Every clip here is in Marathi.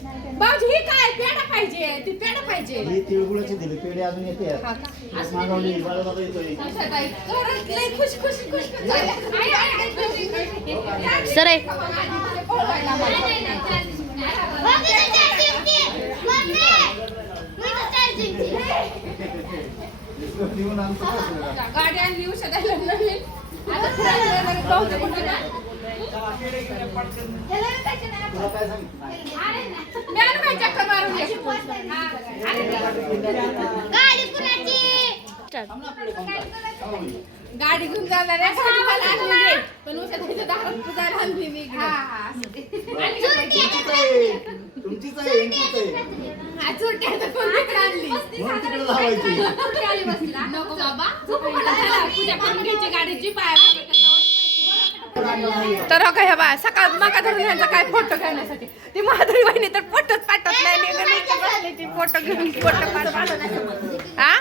भाऊजी ही काय पेढा पाहिजे ती पेढा पाहिजे ही तिळगुळाची दिली पेढे अजून येते हा का? आज मागवली बाळाबाबा येतोय आशाताई, खरंच लय खुश खुश खुश खुश झाल्या. आई, आई, आई, खुश, खुश. सर आहे. पळवायला मला. देऊन आमचं कसं आहे? गाडी आणली उषादाला नवीन आता फिरायला बरं भाऊजी कुठे नाही. तुला काय सांगितलं नाही. मी आणू काय चक्कर मारून ये. हा. थांब ना पेढे खाऊन जा. खाऊ घे. गाडी घेऊन जाणार. पण. तुमचीच आहे यांचीच आहे. हा, तर हो काय बा सकाळ मका धरून यांचा काय फोटो घेण्यासाठी ती माधुरी बहिणी तर फोटोच मी ती फोटो घेऊन फोटो हा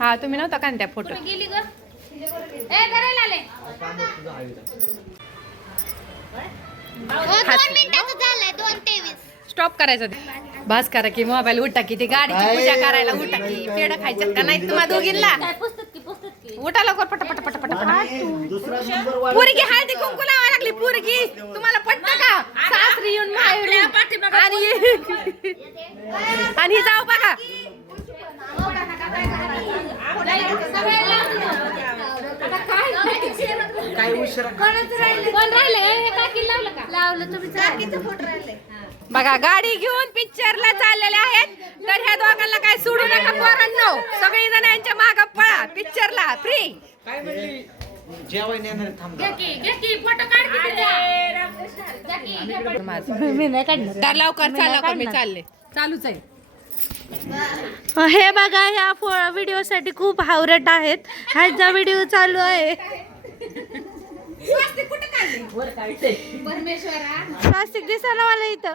हा तुम्ही नव्हता का त्या फोटो? गेली स्टॉप करायचं. बस करा की मोबाईल उठा की ती गाडीची काय? पूजा करायला उठा की पेढ खायचं का नाही तुम्हा दोघींना? काय पुस्तक की पुस्तक की? उठा लवकर पटा पटा पटा पटा पटा पोरगी हळदी कुंकू लावा लागली पोरगी. तुम्हाला पटत का? आणि जाऊ बघा. काय उशिरा? कोण राहिले हे काकी लावलं का? लावलं तुम्ही काकीचं फोटो राहिले बघा गाडी घेऊन पिक्चरला चाललेले आहेत. तर ह्या दोघांना काय सोडू नका पोरांनो. सगळी जण यांच्या माग पळा. पिक्चरला फ्री जेवाय नेणार. मी नाही काढणार. तर लवकर चाल लवकर मी चालले. चालूच आहे. हे बघा ह्या व्हिडिओ साठी खूप हावरट आहेत. ह्याचा व्हिडिओ चालू आहे. परमेश्वरा. प्लास्टिक दिसायला मला इथं.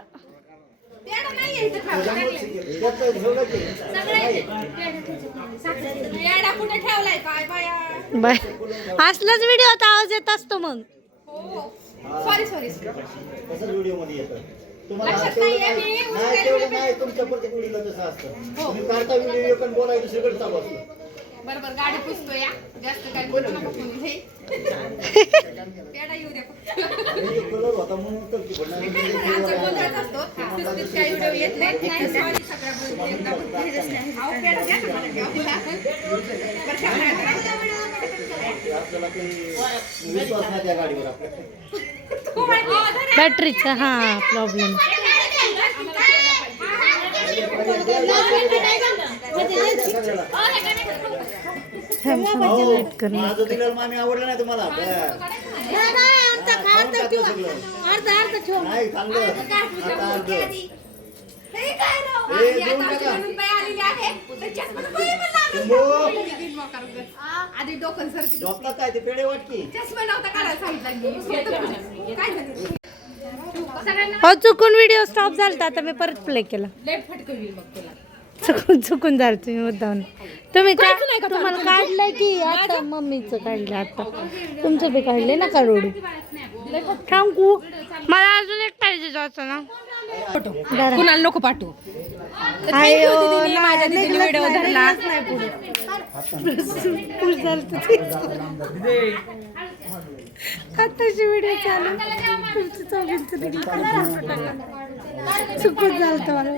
ठेवलाय? काय बाया? बाय. असलाच व्हिडिओ आवाज येत असतो मग. सॉरी सॉरी लक्षात नाहीये मी, दुसरीकडे चालू असतं. बरोबर गाडी पुसतो या जास्त काय बोलू नका कोणी हे. पेढा येऊ द्या फक्त. आणि तो कलर होता म्हणून तर ती बनणार नाही. आमचा गोंधळच असतो सुस्तीत काही व्हिडिओ येत नाही सॉरी सगळ्या गोष्टी एकदा बोलते. अहो, पेढा द्या ना मला जेवायला. बरं, शंभराचा. आपल्याला काही विश्वास नाही त्या गाडीवर आपल्या हो, माहिती आहे. बॅटरीचा हा प्रॉब्लेम माझं दिलेलं मामी आवडलं नाही तुम्हाला. बरं. नाही चांगलं आता अर्ध. आधी. देऊन टाका. डोकं. झोपतात काय ते पेढे वाटकी? चष्मा नव्हता काढायला सांगितलं मी. स्वतः पूजा. काय झालं? हो चुकून व्हिडिओ स्टॉप झाला आता मी परत प्ले केला. लेट फटकं होईल मग तुला. चुकून चुकून झालं तुम्ही मुद्दाम तुम्ही काढलं का तुम्हाला चालू? काढलंय की आता मम्मीचं काढलं आता? तुमचं बी काढले ना का रोडू? सांगू मला अजून एक पाहिजे जायचं ना. कुणाला नको पाठवू. आयो, माझ्या दीदीने व्हिडिओ धरला. आताची व्हिडिओ चालू. तुमचं निघलं. चुकून झालं मला.